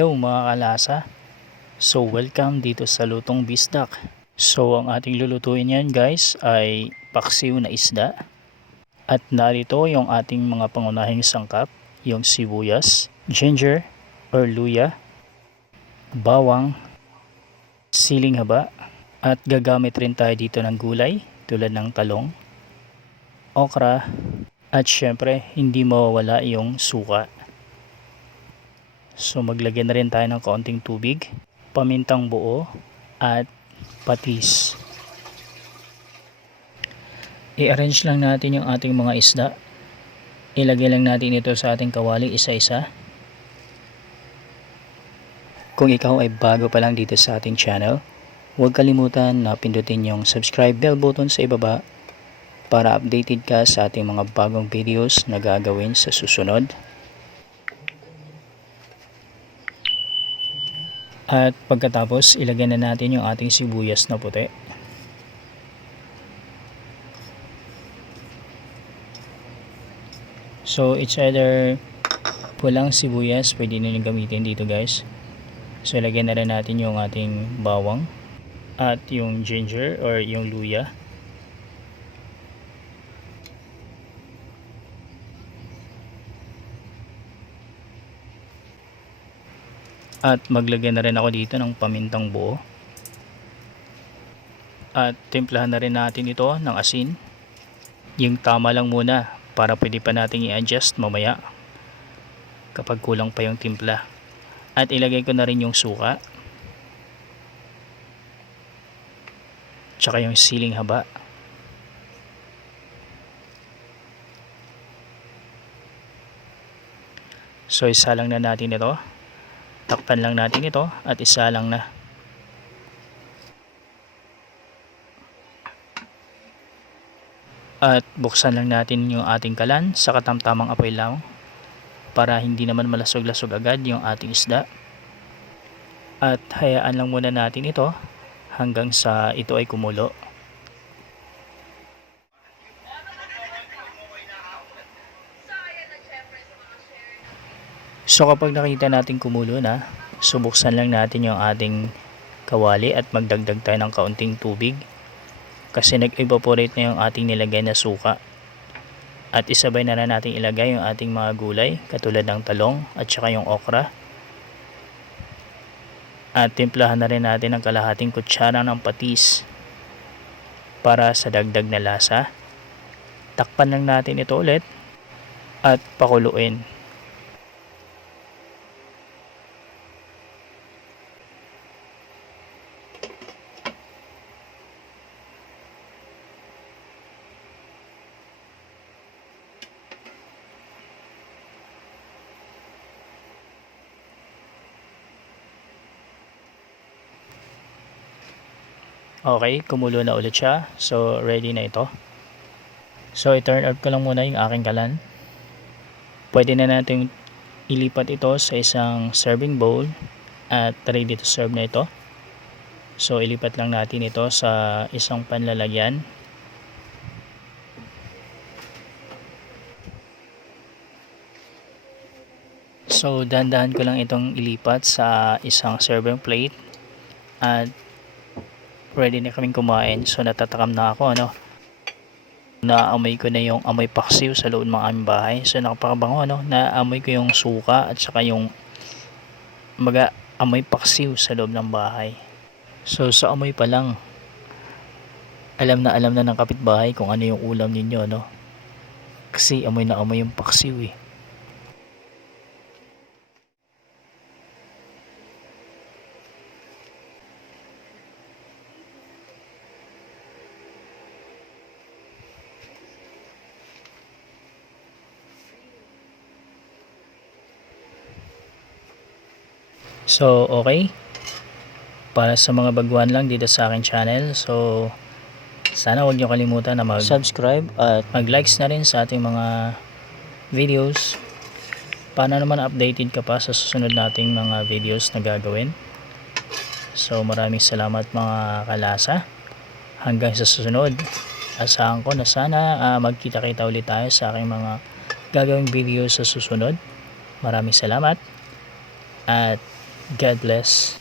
Hello mga kalasa. So welcome dito sa Lutong Bisdak. So ang ating lulutuin yan guys ay paksiw na isda. At narito yung ating mga pangunahing sangkap. Yung sibuyas, ginger or luya, bawang, siling haba. At gagamit rin tayo dito ng gulay tulad ng talong, okra, at syempre hindi mawawala yung suka. So maglagyan na rin tayo ng kaunting tubig, pamintang buo at patis. I-arrange lang natin yung ating mga isda. Ilagay lang natin ito sa ating kawali isa-isa. Kung ikaw ay bago pa lang dito sa ating channel, huwag kalimutan na pindutin yung subscribe bell button sa ibaba para updated ka sa ating mga bagong videos na gagawin sa susunod. At pagkatapos, ilagay na natin yung ating sibuyas na puti. So, it's either pulang sibuyas, pwede nyo gamitin dito guys. So, ilagay na rin natin yung ating bawang at yung ginger or yung luya. At maglagay na rin ako dito ng pamintang buo. At timplahan na rin natin ito ng asin. Yung tama lang muna para pwede pa natin i-adjust mamaya kapag kulang pa yung timpla. At ilagay ko na rin yung suka. Tsaka yung siling haba. So isa lang na natin ito. Takpan lang natin ito at isa lang na. At buksan lang natin yung ating kalan sa katamtamang apoy lang para hindi naman malasog-lasog agad yung ating isda. At hayaan lang muna natin ito hanggang sa ito ay kumulo. So kapag nakita natin kumulo na, subuksan lang natin yung ating kawali at magdagdag tayo ng kaunting tubig kasi nag-evaporate na yung ating nilagay na suka. At isabay na natin ilagay yung ating mga gulay katulad ng talong at saka yung okra. At timplahan na rin natin ng kalahating kutsara ng patis para sa dagdag na lasa. Takpan lang natin ito ulit at pakuluin. Okay, kumulo na ulit siya. So, ready na ito. So, i-turn out ko lang muna yung aking kalan. Pwede na natin ilipat ito sa isang serving bowl at ready to serve na ito. So, ilipat lang natin ito sa isang panlalagyan. So, dahan-dahan ko lang itong ilipat sa isang serving plate at ready na kaming kumain. So natatakam na ako naamoy ko na yung amoy paksiw sa loob ng aming bahay. So nakapakabango naamoy ko yung suka at saka yung amoy paksiw sa loob ng bahay. So sa amoy pa lang alam na ng kapitbahay kung ano yung ulam ninyo kasi amoy na amoy yung paksiw eh. So, okay. Para sa mga baguhan lang dito sa aking channel. So, sana huwag nyo kalimutan na mag-subscribe at mag-likes na rin sa ating mga videos. Para naman updated ka pa sa susunod nating mga videos na gagawin. So, maraming salamat mga kalasa. Hanggang sa susunod. Asahan ko na sana magkita-kita ulit tayo sa aking mga gagawing videos sa susunod. Maraming salamat. At God bless.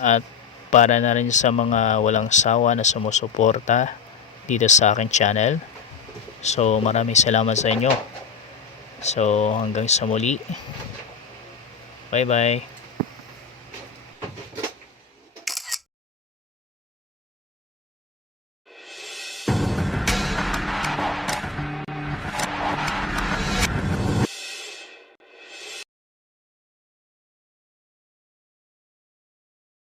At para na rin sa mga walang sawa na sumusuporta dito sa akin channel. So maraming salamat sa inyo. So hanggang sa muli. Bye bye.